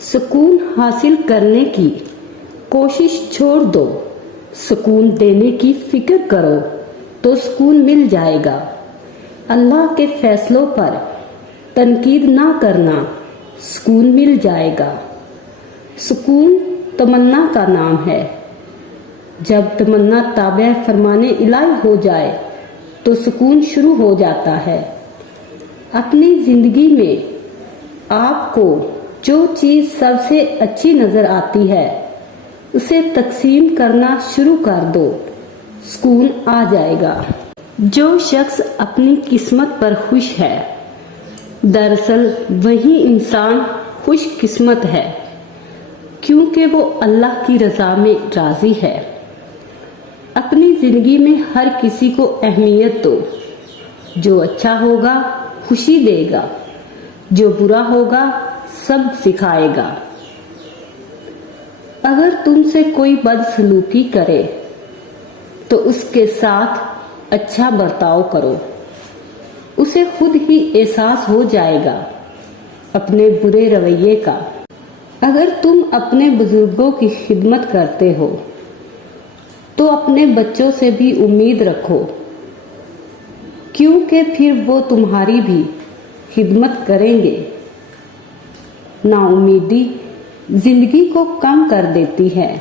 سکون حاصل کرنے کی کوشش چھوڑ دو، سکون دینے کی فکر کرو تو سکون مل جائے گا۔ اللہ کے فیصلوں پر تنقید نہ کرنا، سکون مل جائے گا۔ سکون تمنا کا نام ہے۔ جب تمنا تابع فرمان الہی ہو جائے تو سکون شروع ہو جاتا ہے۔ اپنی زندگی میں آپ کو جو چیز سب سے اچھی نظر آتی ہے اسے تقسیم کرنا شروع کر دو، سکون آ جائے گا۔ جو شخص اپنی قسمت پر خوش ہے، دراصل وہی انسان خوش قسمت ہے، کیونکہ وہ اللہ کی رضا میں راضی ہے۔ اپنی زندگی میں ہر کسی کو اہمیت دو۔ جو اچھا ہوگا خوشی دے گا، جو برا ہوگا سب سکھائے گا۔ اگر تم سے کوئی بدسلوکی کرے تو اس کے ساتھ اچھا برتاؤ کرو، اسے خود ہی احساس ہو جائے گا اپنے برے رویے کا۔ اگر تم اپنے بزرگوں کی خدمت کرتے ہو تو اپنے بچوں سے بھی امید رکھو، کیونکہ پھر وہ تمہاری بھی خدمت کریں گے۔ نا امیدی زندگی کو کم کر دیتی ہے۔